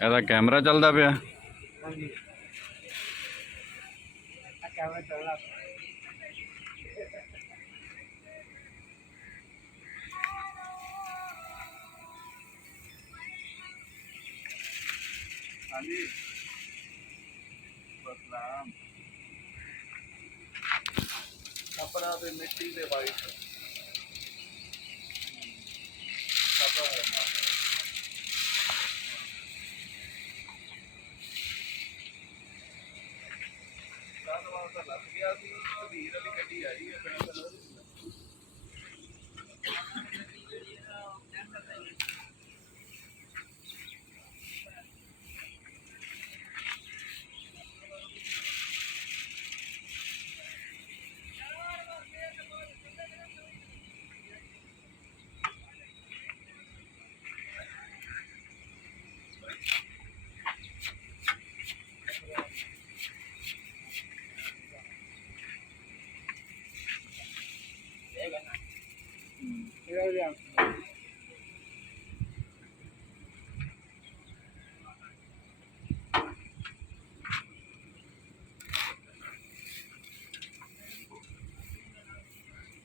ਇਹਦਾ ਕੈਮਰਾ ਚੱਲਦਾ ਪਿਆ। ਹਾਂਜੀ ਆ ਕੈਮਰਾ ਚੱਲਦਾ ਹਾਂਜੀ ਬਸਲਾਮ ਕਪੜਾ ਤੇ ਮਿੱਟੀ ਦੇ ਵਾਈਟ ਕਪੜਾ ਤਾਂ ਲੱਗ ਗਿਆ ਸੀ ਵੀਰ ਵਾਲੀ ਗੱਡੀ ਆਈ ਹੈ ਬੜੀ ਕਲਰ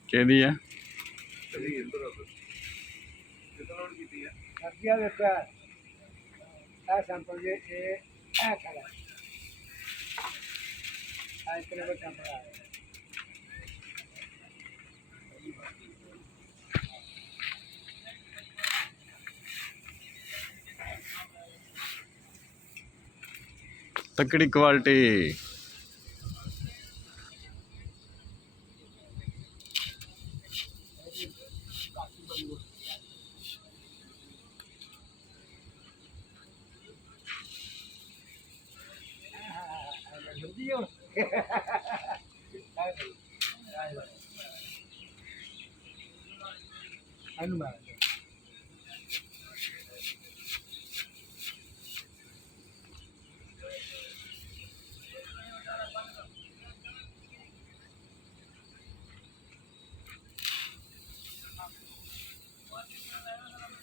ਕਿਹਦੀ ਹੈ? ਸਬਜ਼ੀਆਂ ਦੇਖੋ ਇਹ ਸੈਂਪਲ ਜੇ ਇਹ ਖੜਾ ਆ ਇਸ ਤਰ੍ਹਾਂ ਦਾ ਸੈਂਪਲ ਆ तकड़ी quality.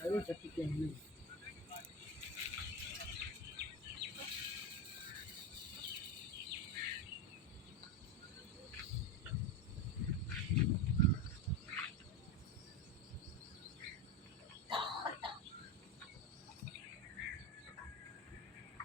I will check it.